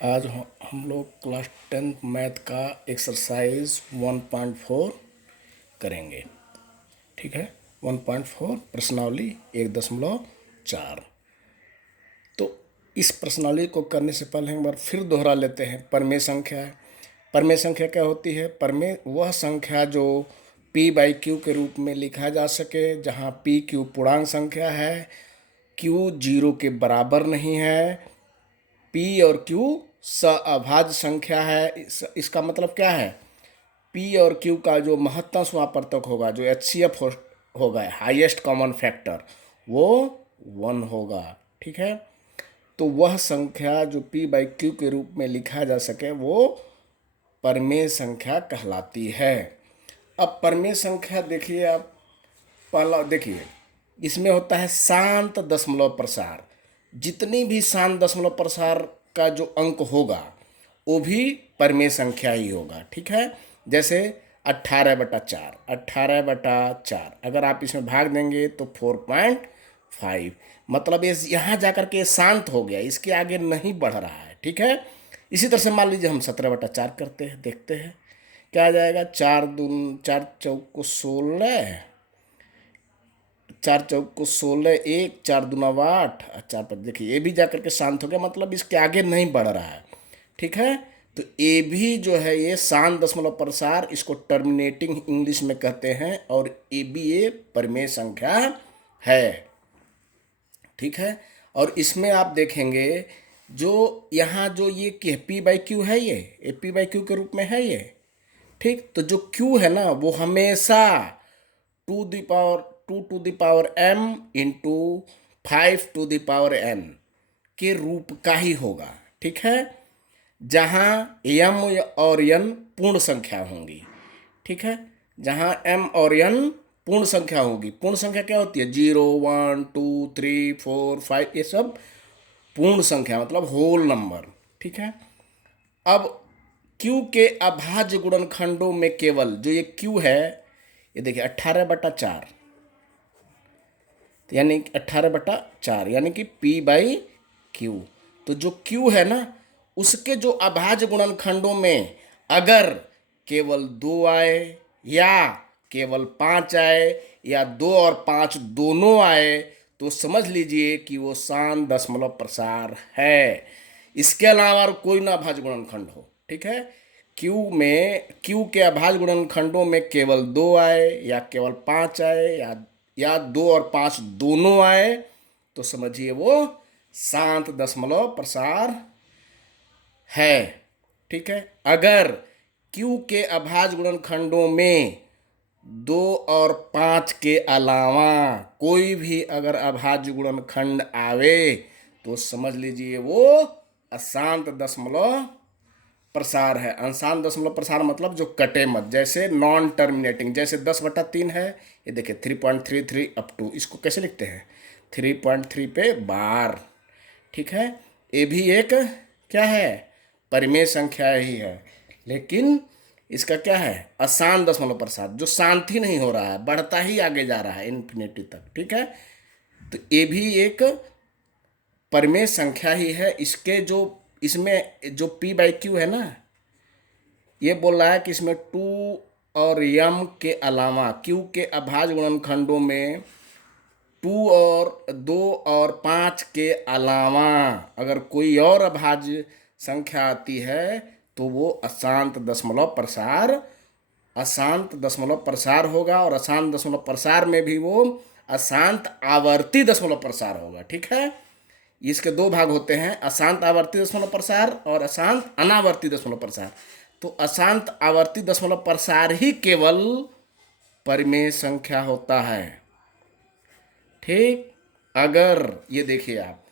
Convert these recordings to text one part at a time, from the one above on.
आज हम लोग क्लास 10th मैथ का एक्सरसाइज 1.4 करेंगे। ठीक है। 1.4 प्रश्नावली 1.4। तो इस प्रश्नावली को करने से पहले एक बार फिर दोहरा लेते हैं। परमेय संख्या है। परमेय संख्या क्या होती है? परमेय वह संख्या जो p बाई क्यू के रूप में लिखा जा सके, जहाँ p क्यू पूर्णांक संख्या है, q जीरो के बराबर नहीं है, p और q सअभाज्य संख्या है। इसका मतलब क्या है? p और q का जो महत्तम समापवर्तक होगा, जो HCF होगा, हाईएस्ट कॉमन फैक्टर, वो 1 होगा। ठीक है। तो वह संख्या जो p बाई क्यू के रूप में लिखा जा सके वो परमेय संख्या कहलाती है। अब परमेय संख्या देखिए, आप पहला देखिए, इसमें होता है शांत दशमलव प्रसार। जितनी भी शांत दशमलव प्रसार का जो अंक होगा वो भी परमेय संख्या ही होगा। ठीक है। जैसे 18/4, 18/4 अगर आप इसमें भाग देंगे तो 4.5, मतलब ये यहाँ जाकर के शांत हो गया, इसके आगे नहीं बढ़ रहा है। ठीक है। इसी तरह से मान लीजिए हम 17/4 करते हैं, देखते हैं क्या आ जाएगा। 4 चौक को 16, 1 4 दूना 8, 4 5, देखिए ये भी जाकर के शांत हो गया, मतलब इसके आगे नहीं बढ़ रहा है। ठीक है। तो ये भी जो है ये शांत दशमलव प्रसार, इसको टर्मिनेटिंग इंग्लिश में कहते हैं, और ये भी ये परमेय संख्या है। ठीक है। और इसमें आप देखेंगे जो यहाँ जो ये p बाई क्यू है, ये p बाई क्यू के रूप में है ये। ठीक। तो जो q है ना वो हमेशा 2 to the power m into 5 to the power n के रूप का ही होगा। ठीक है। जहाँ m और n पूर्ण संख्या होंगी। ठीक है। जहाँ m और n पूर्ण संख्या होगी। पूर्ण संख्या क्या होती है? 0 1 2 3 4 5, ये सब पूर्ण संख्या, मतलब होल नंबर। ठीक है। अब q के अभाज्य गुणनखंडों में केवल जो ये q है, ये देखिए 18/4, तो यानी 18/4 यानी कि p बाई क्यू। तो जो q है ना उसके जो अभाज्य गुणनखंडों में अगर केवल 2 आए या केवल 5 आए या 2 और 5 दोनों आए तो समझ लीजिए कि वो शांत दशमलव प्रसार है। इसके अलावा और कोई ना अभाज्य गुणनखंड हो। ठीक है। क्यू के अभाज्य गुणनखंडों में केवल 2 आए या केवल 5 आए या 2 और 5 दोनों आए तो समझिए वो शांत दशमलव प्रसार है। ठीक है। अगर Q के अभाज्य गुणनखंडों में 2 और 5 के अलावा कोई भी अगर अभाज्य गुणनखंड आवे तो समझ लीजिए वो अशांत दशमलव प्रसार है। अशांत दशमलव प्रसार मतलब जो कटे मत, जैसे नॉन टर्मिनेटिंग, जैसे 10/3 है, ये देखिए 3.33 अप टू, इसको कैसे लिखते हैं? 3.3 पे बार। ठीक है। ये भी एक क्या है? परिमेय संख्या ही है, लेकिन इसका क्या है? अशांत दशमलव प्रसार, जो शांति नहीं हो रहा है, बढ़ता ही आगे जा रहा है इन्फिनिटी तक। ठीक है। तो ये भी एक परिमेय संख्या ही है। इसके जो इसमें जो p बाई क्यू है ना, ये बोल रहा है कि इसमें 2 और m के अलावा q के अभाज्य गुणनखंडों में 2 और 2 और 5 के अलावा अगर कोई और अभाज्य संख्या आती है तो वो अशांत दशमलव प्रसार, अशांत दशमलव प्रसार होगा। और अशांत दशमलव प्रसार में भी वो अशांत आवर्ती दशमलव प्रसार होगा। ठीक है। इसके दो भाग होते हैं, अशांत आवर्ती दशमलव प्रसार और अशांत अनावर्ती दशमलव प्रसार। तो अशांत आवर्ती दशमलव प्रसार ही केवल परिमेय संख्या होता है। ठीक। अगर ये देखिए आप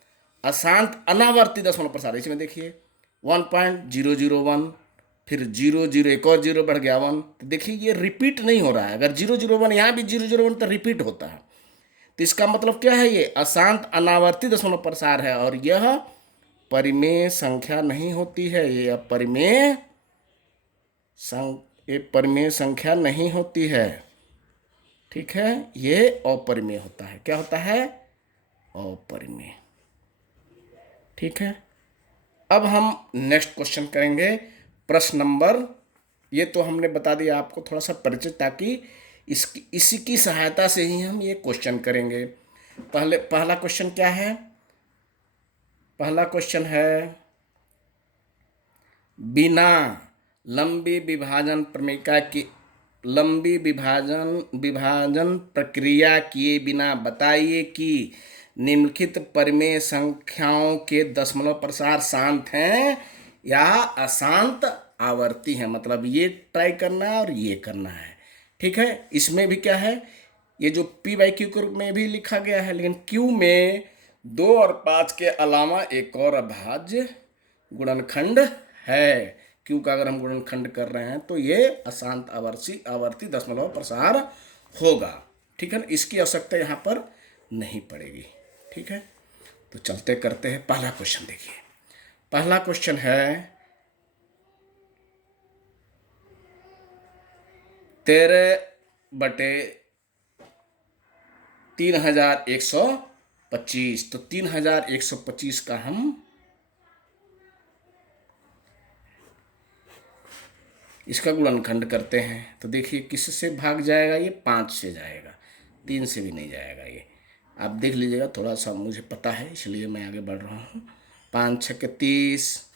अशांत अनावर्ती दशमलव प्रसार, इसमें देखिए 1.001, फिर 0 0 एक और 0 बढ़ गया 1, तो देखिए ये रिपीट नहीं हो रहा है। अगर 0 0 1 यहाँ भी 0 0 1 तो रिपीट होता है। तो इसका मतलब क्या है? ये अशांत अनावर्ती दशमलव प्रसार है और यह परिमेय संख्या नहीं होती है। ये परिमेय संख्या नहीं होती है। ठीक है। ये अपरिमेय होता है। क्या होता है? अपरिमेय। ठीक है। अब हम नेक्स्ट क्वेश्चन करेंगे। प्रश्न नंबर, ये तो हमने बता दिया आपको थोड़ा सा परिचय, ताकि इसी की सहायता से ही हम ये क्वेश्चन करेंगे। पहला क्वेश्चन क्या है? पहला क्वेश्चन है, बिना लंबी विभाजन प्रक्रिया की विभाजन प्रक्रिया किए बिना बताइए कि निम्नलिखित परिमेय संख्याओं के दशमलव प्रसार शांत हैं या अशांत आवर्ती हैं। मतलब ये ट्राई करना है और ये करना है। ठीक है, इसमें भी क्या है, ये जो p बाई क्यू के रूप में भी लिखा गया है, लेकिन q में 2 और 5 के अलावा एक और अभाज्य गुणनखंड है। क्यू का अगर हम गुणनखंड कर रहे हैं तो ये अशांत आवर्ती दशमलव प्रसार होगा। ठीक है ना, इसकी आवश्यकता यहाँ पर नहीं पड़ेगी। ठीक है, तो चलते करते हैं पहला क्वेश्चन। देखिए, पहला क्वेश्चन है 13/3125। तो 3125 का हम इसका गुणनखंड करते हैं तो देखिए किससे भाग जाएगा, ये 5 से जाएगा, 3 से भी नहीं जाएगा। ये आप देख लीजिएगा, थोड़ा सा मुझे पता है इसलिए मैं आगे बढ़ रहा हूँ। 5 छक्के 30,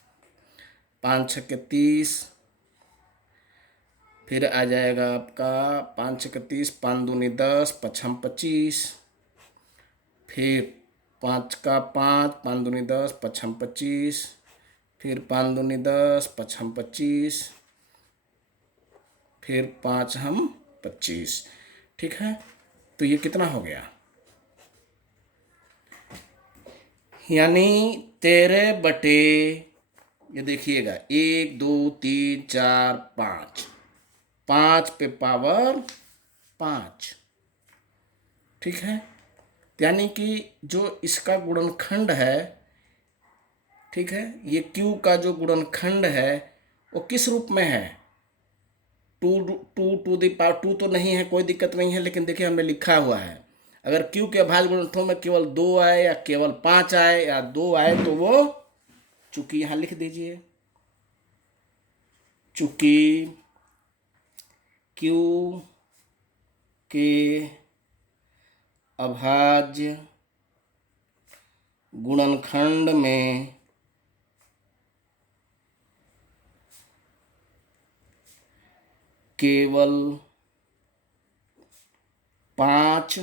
5 छक्के 30, फिर आ जाएगा आपका 5 छक्के 30, 5 दूनी 10, 5 25, फिर 5 का 5, 5 दूनी 10, 5 25, फिर 5 दूनी 10, 5 25, फिर 5 25। ठीक है, तो ये कितना हो गया, यानी 13 ये देखिएगा 1 2 3 4 5, 5 पे पावर 5। ठीक है, यानी कि जो इसका गुणनखंड है, ठीक है, ये Q का जो गुणनखंड है वो किस रूप में है, 2 टू द पावर 2 तो नहीं है, कोई दिक्कत नहीं है, लेकिन देखिए हमें लिखा हुआ है अगर Q के अभाज्य गुणनखंडों में केवल 2 आए या केवल 5 आए या 2 आए तो वो, चूंकि यहां लिख दीजिए, चूंकि Q के अभाज्य गुणनखंड में केवल 5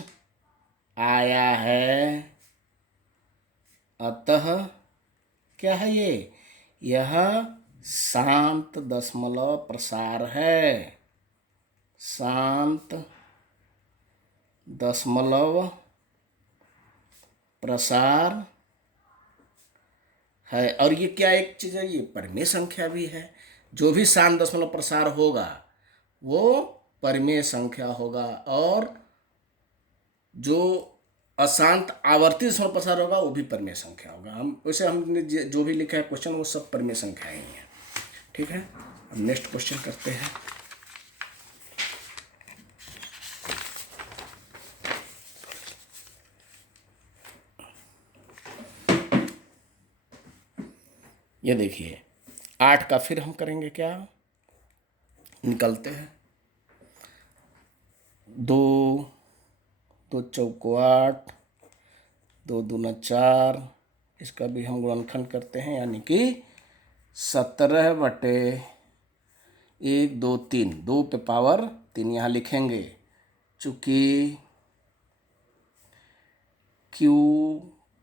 आया है, अतः क्या है ये, यह शांत दशमलव प्रसार है, शांत दशमलव प्रसार है। और ये क्या एक चीज है, ये परिमेय संख्या भी है। जो भी शांत दशमलव प्रसार होगा वो परिमेय संख्या होगा, और जो अशांत आवर्ती दशमलव प्रसार होगा वो भी परिमेय संख्या होगा। हम वैसे हमने जो भी लिखा है क्वेश्चन वो सब परिमेय संख्याएं ही हैं। ठीक है, अब नेक्स्ट क्वेश्चन करते हैं। ये देखिए 8 का फिर हम करेंगे क्या, निकलते हैं, 2 2 चौको 8, 2 दूना 4, इसका भी हम गुणनखंड करते हैं, यानी कि 17/1 2 3, 2 पे पावर 3 यहाँ लिखेंगे, चूंकि Q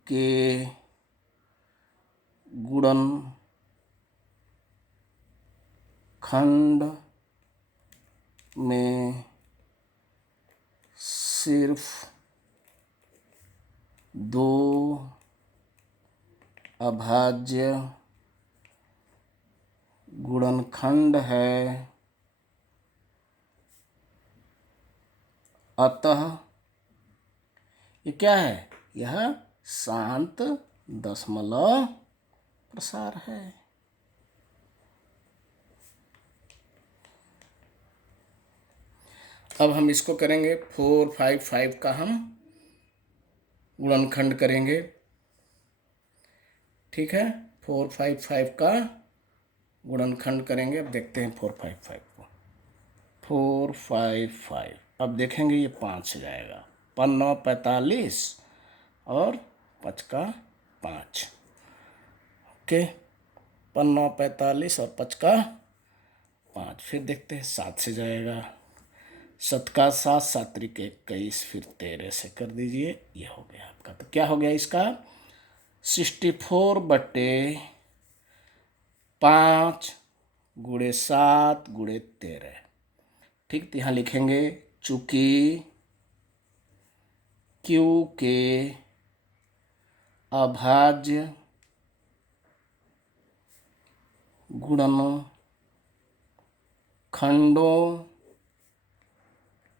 के गुणनखंड में सिर्फ 2 अभाज्य गुणनखंड है, अतः ये क्या है, यह शांत दशमलव प्रसार है। अब हम इसको करेंगे 4 5 5 का हम गुणनखंड करेंगे। ठीक है, 455 का गुणनखंड करेंगे। अब देखते हैं 455 को। 455, अब देखेंगे ये 5 से जाएगा। 5 45 और 5 का 5। ओके, 5 45 और 5 का 5। फिर देखते हैं 7 से जाएगा। 7 का 7, 7 त्रिक 21, फिर 13 से कर दीजिए। ये हो गया आपका। तो क्या हो गया इसका? 64/5 गुणे 7 गुणे 13। ठीक, तो यहाँ लिखेंगे चूंकि क्यू के अभाज्य गुणनखंडों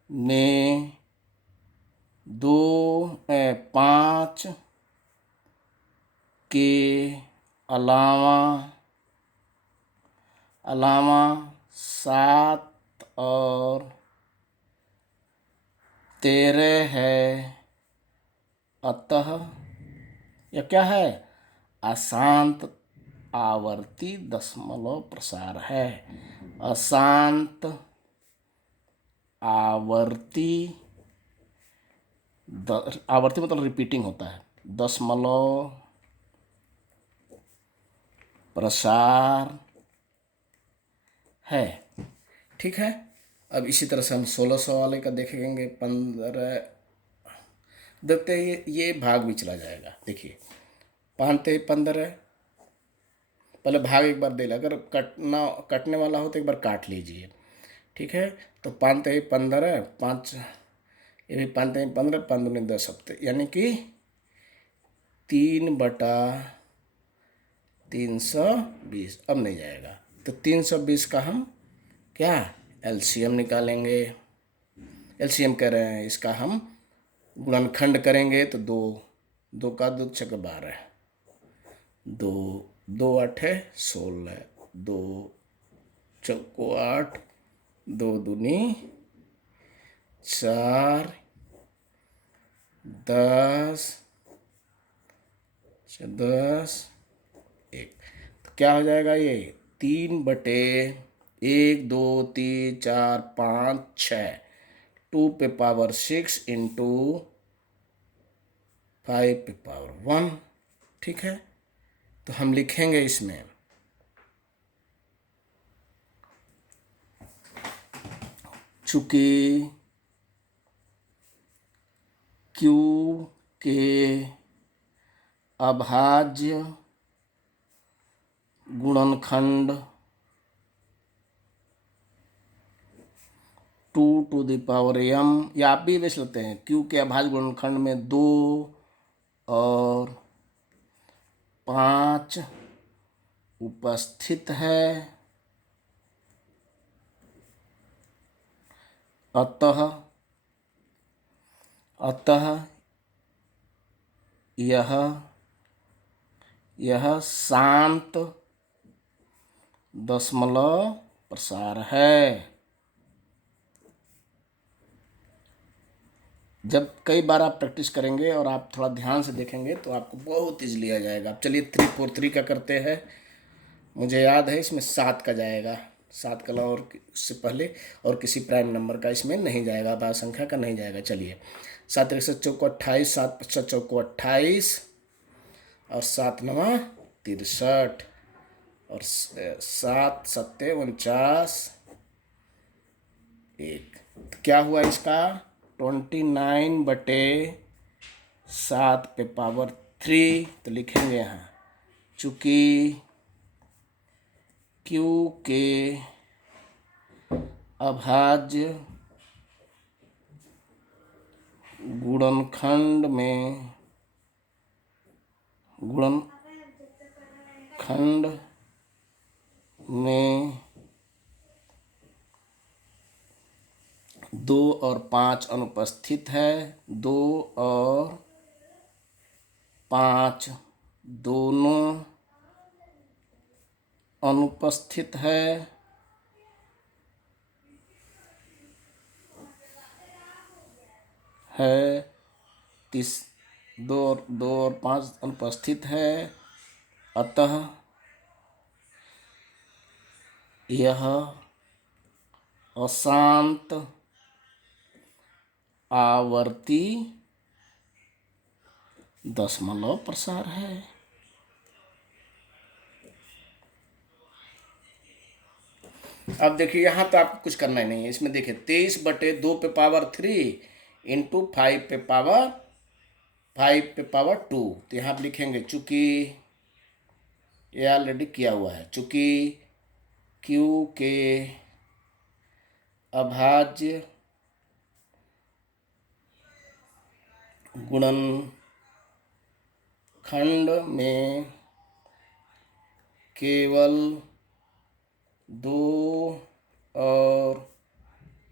में 5 के अलावा 7 और 13 है, अतः यह क्या है? अशांत आवर्ती दशमलव प्रसार है। अशांत आवर्ती आवर्ती मतलब रिपीटिंग होता है। दशमलव प्रसार है। ठीक है, अब इसी तरह से हम 1600 वाले का देखेंगे। 15 देखते हैं, ये भाग भी चला जाएगा। देखिए 5×15, पहले भाग एक बार दे ला, अगर कटने वाला हो तो एक बार काट लीजिए। ठीक है, तो 5×15 5, ये भी 5×15, 5×10 हफ्ते, यानी कि 3/320। अब नहीं जाएगा, तो 320 का हम क्या एलसीएम निकालेंगे। एलसीएम कह रहे हैं, इसका हम गुणनखंड करेंगे। तो 2 का 2 छक 12, 2 2 8 16, 2 चौको 8, 2 दूनी 4, 10 10 1। तो क्या हो जाएगा ये? 3/1 2 3 4 5 6, 2⁻6 इंटू 5⁻1। ठीक है, तो हम लिखेंगे इसमें चूंकि Q के अभाज्य गुणनखंड 2⁻m, या आप भी देख लेते हैं, Q के अभाज्य गुणनखंड में 2 और 5 उपस्थित है, अतः यह शांत दशमलव प्रसार है। जब कई बार आप प्रैक्टिस करेंगे और आप थोड़ा ध्यान से देखेंगे तो आपको बहुत ईजिली आ जाएगा। अब चलिए 343 का करते हैं। मुझे याद है इसमें 7 का जाएगा, 7 का और इससे पहले और किसी प्राइम नंबर का इसमें नहीं जाएगा, बार संख्या का नहीं जाएगा। चलिए 7 1 चौको 28, 7 5 चौको 28 और 7 9 63 और 7 7 49 1। तो क्या हुआ इसका? 29/7⁻3। तो लिखेंगे यहाँ चूंकि Q के अभाज्य गुणनखंड में 2 और 5 अनुपस्थित है। 2 और 5 दोनों अनुपस्थित है, है 2 और 5 अनुपस्थित है, अतः यह अशांत आवर्ती दशमलव प्रसार है। अब देखिए यहाँ तो आपको कुछ करना ही नहीं है। इसमें देखिए 23/2 इंटू 5 पे पावर 2, तो यहाँ आप लिखेंगे चूंकि ये ऑलरेडी किया हुआ है, चूंकि क्यू के अभाज्य गुणनखंड में केवल 2 और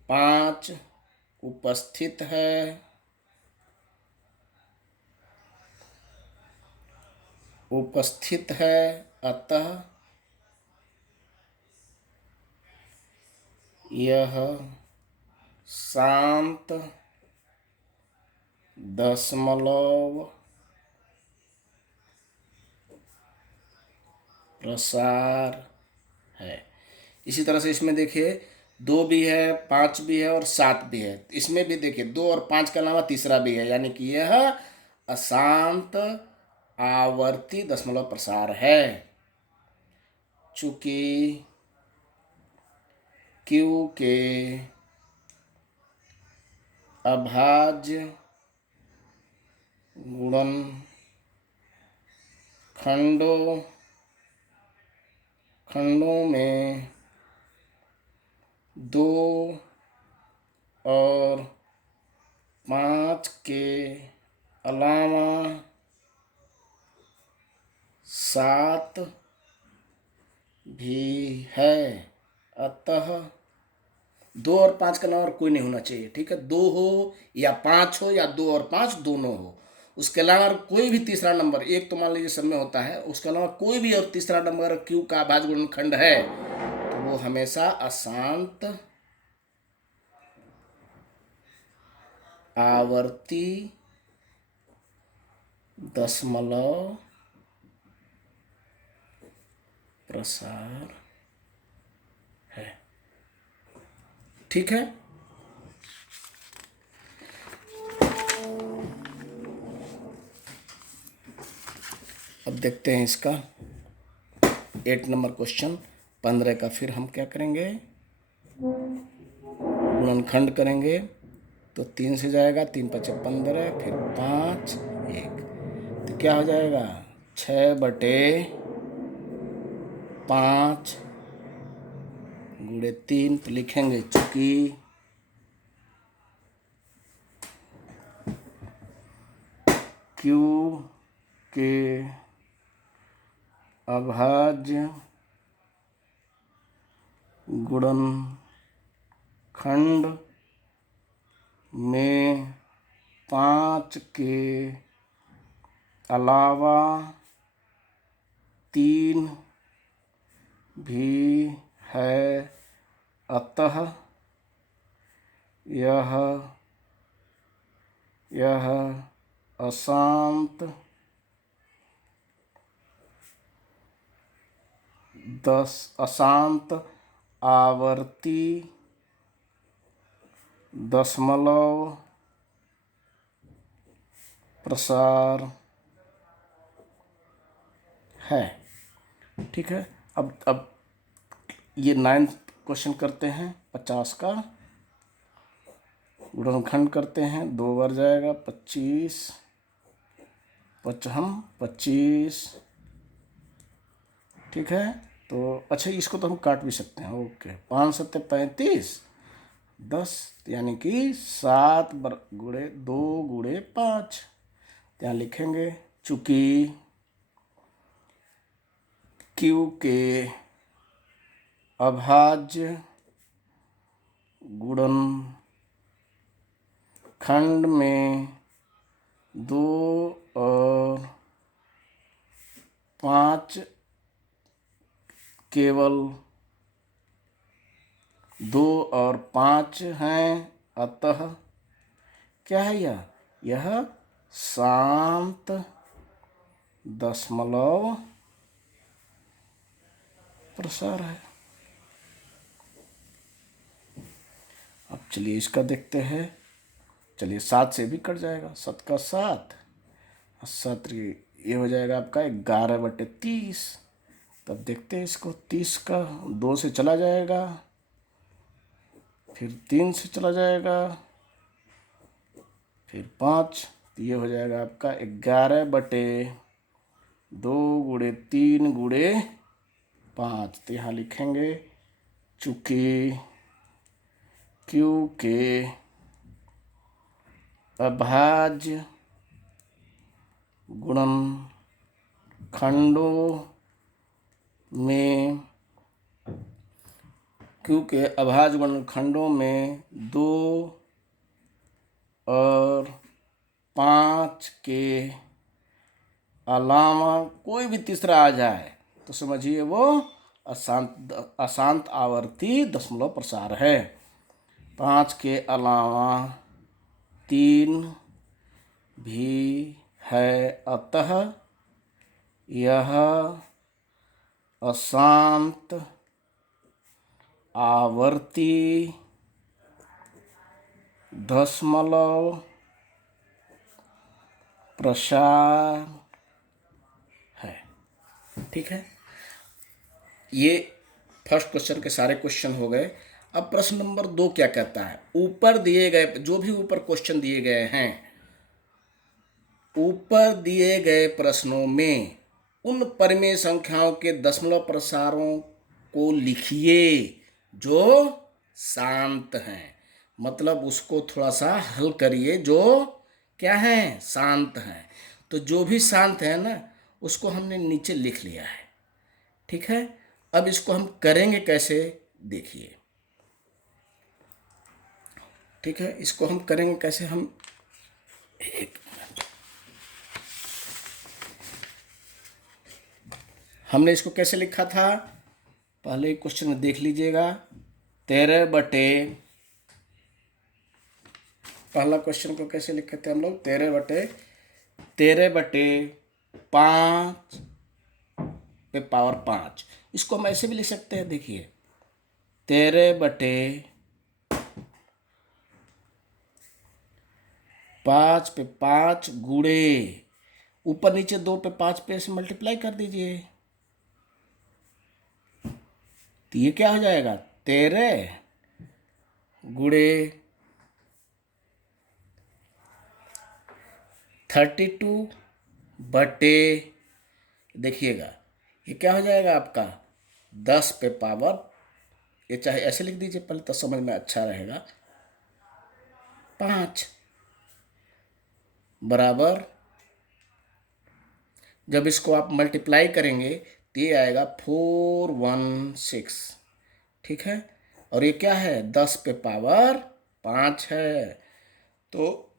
5 उपस्थित है, अतः यह शांत दशमलव प्रसार है। इसी तरह से इसमें देखिए 2 भी है, 5 भी है और 7 भी है। इसमें भी देखिए 2 और 5 के अलावा तीसरा भी है, यानी कि यह अशांत आवर्ती दशमलव प्रसार है। चूंकि क्यू के अभाज्य खंडों में 2 और 5 के अलावा 7 भी है, अतः 2 और 5 के अलावा कोई नहीं होना चाहिए। ठीक है, 2 हो या 5 हो या 2 और 5 दोनों हो, उसके अलावा कोई भी तीसरा नंबर, एक तो मान लीजिए सब में होता है, उसके अलावा कोई भी और तीसरा नंबर क्यू का अभाज्य गुणनखंड है तो वो हमेशा अशांत आवर्ती दशमलव प्रसार है। ठीक है, अब देखते हैं इसका 8 नंबर क्वेश्चन। 15 का फिर हम क्या करेंगे, गुणनखंड करेंगे तो 3 से जाएगा, 3 × 5 = 15, फिर 5 1, तो क्या हो जाएगा 6/5 × 3, तो लिखेंगे चूंकि क्यू के अभाज्य गुणनखंड में 5 के अलावा 3 भी है, अतः यह अशांत आवर्ती दशमलव प्रसार है। ठीक है, अब ये 9th क्वेश्चन करते हैं। 50 का गुणनखंड करते हैं, 2 बार जाएगा, 25 55 25। ठीक है, तो अच्छा इसको तो हम काट भी सकते हैं। ओके, 5 × 7 = 35, 10, यानी कि 7 × 2 × 5, यहाँ लिखेंगे चूंकि क्यू के अभाज्य गुणनखंड में 2 और 5 केवल 2 और 5 हैं, अतः क्या है यह शांत दशमलव प्रसार है। अब चलिए इसका देखते हैं। चलिए 7 से भी कट जाएगा, 7 का 7, 7 ये हो जाएगा आपका 11/30। तब देखते हैं इसको, 30 का 2 से चला जाएगा, फिर 3 से चला जाएगा, फिर 5, तो ये हो जाएगा आपका 11/2 गुणे 3 गुणे 5। तो यहाँ लिखेंगे चूंकि क्यू के अभाज्य गुणनखंडों में क्यू के अभाज्य गुणनखंडों में 2 और 5 के अलावा कोई भी तीसरा आ जाए तो समझिए वो अशांत आवर्ती दशमलव प्रसार है। 5 के अलावा 3 भी है, अतः यह अशांत आवर्ती दशमलव प्रसार है। ठीक है, ये फर्स्ट क्वेश्चन के सारे क्वेश्चन हो गए। अब प्रश्न नंबर 2 क्या कहता है? ऊपर दिए गए जो भी ऊपर क्वेश्चन दिए गए हैं, ऊपर दिए गए प्रश्नों में उन परिमेय संख्याओं के दशमलव प्रसारों को लिखिए जो शांत हैं। मतलब उसको थोड़ा सा हल करिए, जो क्या है, शांत हैं। तो जो भी शांत है ना, उसको हमने नीचे लिख लिया है। ठीक है, अब इसको हम करेंगे कैसे, देखिए। ठीक है, इसको हम करेंगे कैसे, हम एक हमने इसको कैसे लिखा था, पहले क्वेश्चन में देख लीजिएगा। 13 पहला क्वेश्चन को कैसे लिखे थे हम लोग, 13/5 पे पावर 5। इसको हम ऐसे भी लिख सकते हैं, देखिए 13/5 पे 5 गुणे ऊपर नीचे 2 पे 5 पे ऐसे मल्टीप्लाई कर दीजिए, तो ये क्या हो जाएगा, 13 गुणे 32 बटे, देखिएगा ये क्या हो जाएगा आपका 10 पे पावर, ये चाहे ऐसे लिख दीजिए पहले तो समझ में अच्छा रहेगा, 5 बराबर, जब इसको आप मल्टीप्लाई करेंगे तो ये आएगा 416। ठीक है, और ये क्या है, 10 पे पावर 5 है, तो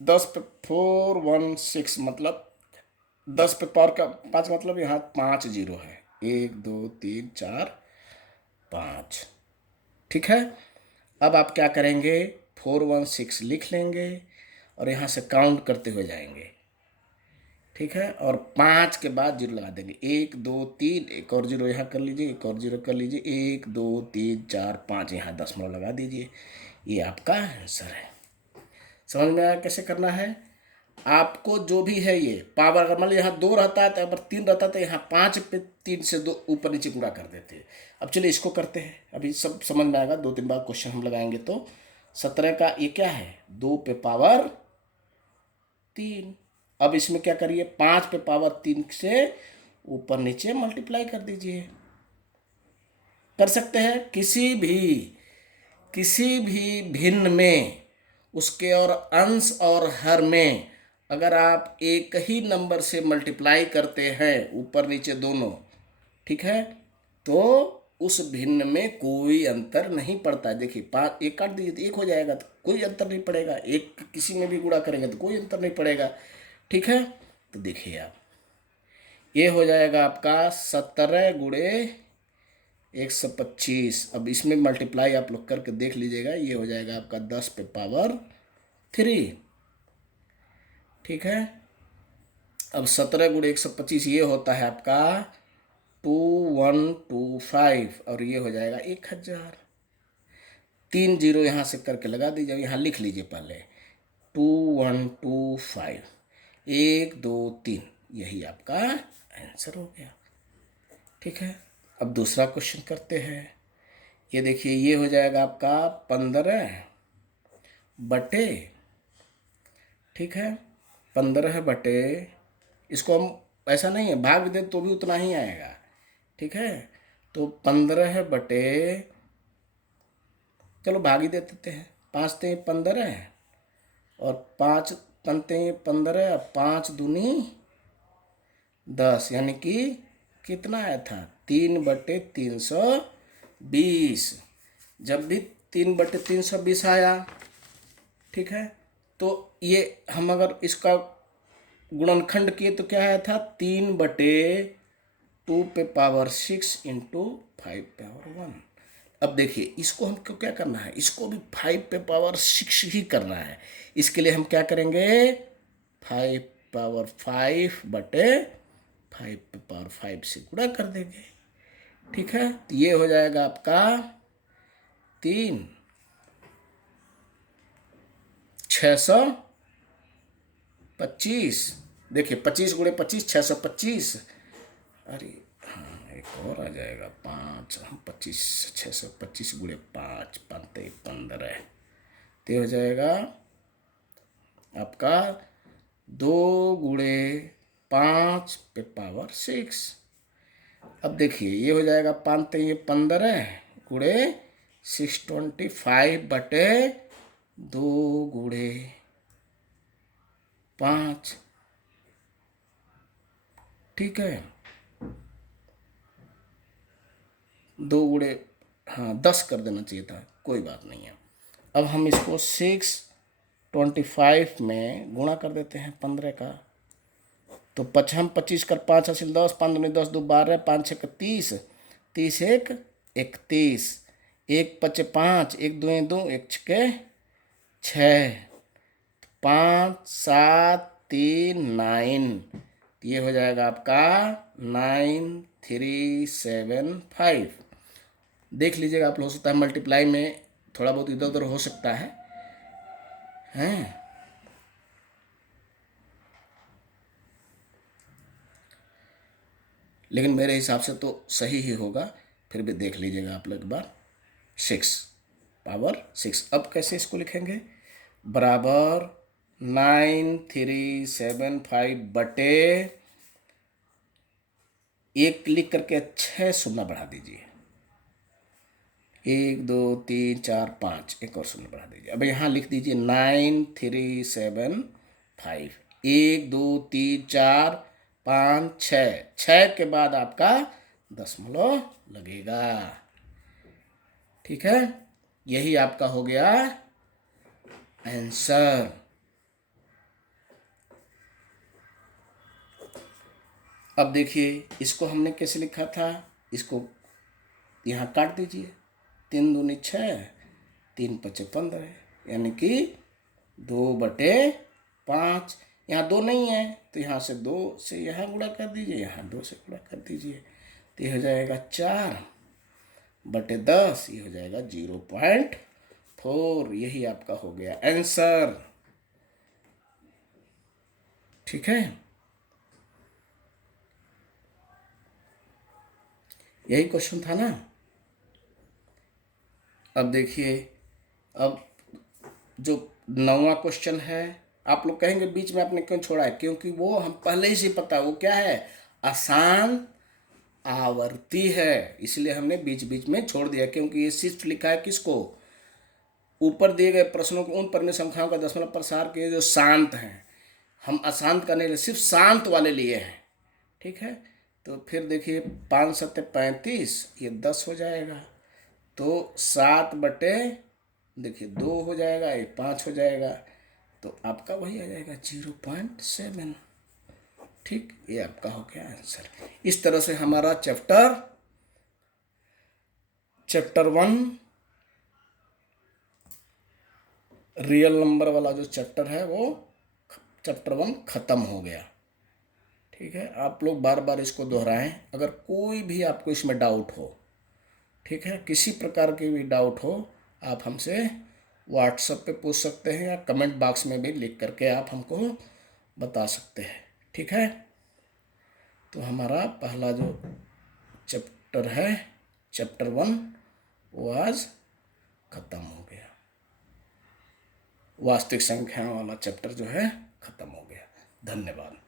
10 पे 416 मतलब 10 पे पावर का 5 मतलब यहाँ 5 जीरो है, 1 2 3 4 5। ठीक है, अब आप क्या करेंगे, 416 लिख लेंगे और यहाँ से काउंट करते हुए जाएंगे। ठीक है, और 5 के बाद जीरो लगा देंगे, 1 2 3, एक और जीरो यहाँ कर लीजिए, एक और जीरो कर लीजिए, 1 2 3 4 5, यहाँ दशमलव लगा दीजिए। ये आपका आंसर है। समझ में आया कैसे करना है? आपको जो भी है ये पावर, अगर मान लीजिए यहाँ 2 रहता है तो अगर 3 रहता है तो यहाँ 5 पे 3 से 2 ऊपर नीचे गुणा कर देते हैं। अब चलिए इसको करते हैं, अभी सब समझ में आएगा, 2-3 बार क्वेश्चन हम लगाएंगे। तो 17 का ये क्या है, 2 पे पावर 3। अब इसमें क्या करिए, 5 पे पावर 3 से ऊपर नीचे मल्टीप्लाई कर दीजिए। कर सकते हैं, किसी भी भिन्न में उसके और अंश और हर में अगर आप एक ही नंबर से मल्टीप्लाई करते हैं ऊपर नीचे दोनों, ठीक है, तो उस भिन्न में कोई अंतर नहीं पड़ता है। देखिए 5 एक काट दीजिए तो 1 हो जाएगा, तो कोई अंतर नहीं पड़ेगा। एक किसी में भी गुणा करेंगे तो कोई अंतर नहीं पड़ेगा। ठीक है, तो देखिए आप, ये हो जाएगा आपका 17 गुणे 125। अब इसमें मल्टीप्लाई आप लोग करके देख लीजिएगा, ये हो जाएगा आपका 10 पे पावर 3। ठीक है, अब 17 गुणे 125 ये होता है आपका 2125 और ये हो जाएगा 1000। 3 जीरो यहाँ से करके लगा दीजिए, यहाँ लिख लीजिए पहले 2125, 1 2 3, यही आपका आंसर हो गया। ठीक है, अब दूसरा क्वेश्चन करते हैं। ये देखिए, ये हो जाएगा आपका 15 बटे, ठीक है, 15 बटे, इसको हम ऐसा नहीं है भाग भी दें तो भी उतना ही आएगा। ठीक है, तो 15 बटे, चलो भाग ही दे देते हैं, 5 तें 15 और 5 पंते 15, 5 दूनी 10, यानी कि कितना आया था 3/320। जब भी 3/320 आया, ठीक है, तो ये हम अगर इसका गुणनखंड किए तो क्या आया था 3/2⁶ इंटू 5⁴ अब देखिए, इसको हमको क्या करना है, इसको भी 5⁴ ही करना है। इसके लिए हम क्या करेंगे 5⁵ बटे 5⁵ से गुणा कर देंगे। ठीक है, तो ये हो जाएगा आपका 625। देखिए 25 गुणे 25 625। अरे हाँ, एक और आ जाएगा 5, हम 25 625 गुणे 5 5 15, तो हो जाएगा आपका 2 गुणे 5⁵। अब देखिए, ये हो जाएगा 5 15 गुणे 625 बटे 2 गुणे 5। ठीक है, 2 गुणे, हाँ 10 कर देना चाहिए था, कोई बात नहीं है। अब हम इसको 625 में गुणा कर देते हैं 15 का, तो 25 कर 5 हासिल 10, 5 दूनी 10, 2 12, 5 6 30, 30 1 31, 1 5 5, 1 2 2, 1 6 6, 5 7 3 9, ये हो जाएगा आपका 9375। देख लीजिएगा आप लोग, हो सकता है मल्टीप्लाई में थोड़ा बहुत इधर उधर हो सकता है, हैं? लेकिन मेरे हिसाब से तो सही ही होगा, फिर भी देख लीजिएगा आप लोग एक बार। 6⁻6। अब कैसे इसको लिखेंगे, बराबर 9375 बटे, एक लिख करके 6 शून्य बढ़ा दीजिए, 1 2 3 4 5, एक और शून्य बढ़ा दीजिए। अब यहाँ लिख दीजिए 9375, 1 2 3 4 5 6, 6 के बाद आपका दशमलव लगेगा। ठीक है, यही आपका हो गया आंसर। अब देखिए, इसको हमने कैसे लिखा था, इसको यहाँ काट दीजिए, 3 दूनी 6, 3 5 15, यानी कि 2/5। यहाँ 2 नहीं है तो यहाँ से 2 से यहाँ गुणा कर दीजिए, यहाँ 2 से गुणा कर दीजिए, तो ये हो जाएगा 4/10, ये हो जाएगा 0.4। यही आपका हो गया आंसर। ठीक है, यही क्वेश्चन था ना। अब देखिए, अब जो 9वां क्वेश्चन है, आप लोग कहेंगे बीच में आपने क्यों छोड़ा है, क्योंकि वो हम पहले ही से पता है वो क्या है, आसान आवर्ती है, इसलिए हमने बीच बीच में छोड़ दिया। क्योंकि ये सिर्फ लिखा है किसको, ऊपर दिए गए प्रश्नों को उन परिमेय संख्याओं का दशमलव प्रसार किए जो शांत हैं। हम अशांत करने लिए सिर्फ शांत वाले लिए हैं। ठीक है, तो फिर देखिए 5 7 35, ये 10 हो जाएगा, तो 7 बटे, देखिए 2 हो जाएगा, ये 5 हो जाएगा, तो आपका वही आ जाएगा 0.7। ठीक, ये आपका हो गया आंसर। इस तरह से हमारा चैप्टर 1 रियल नंबर वाला जो चैप्टर है वो चैप्टर 1 खत्म हो गया। ठीक है, आप लोग बार बार इसको दोहराएं। अगर कोई भी आपको इसमें डाउट हो, ठीक है, किसी प्रकार की भी डाउट हो, आप हमसे व्हाट्सएप पे पूछ सकते हैं या कमेंट बॉक्स में भी लिख करके आप हमको बता सकते हैं। ठीक है, तो हमारा पहला जो चैप्टर है, चैप्टर 1, वो आज खत्म हो गया। वास्तविक संख्याओं वाला चैप्टर जो है खत्म हो गया। धन्यवाद।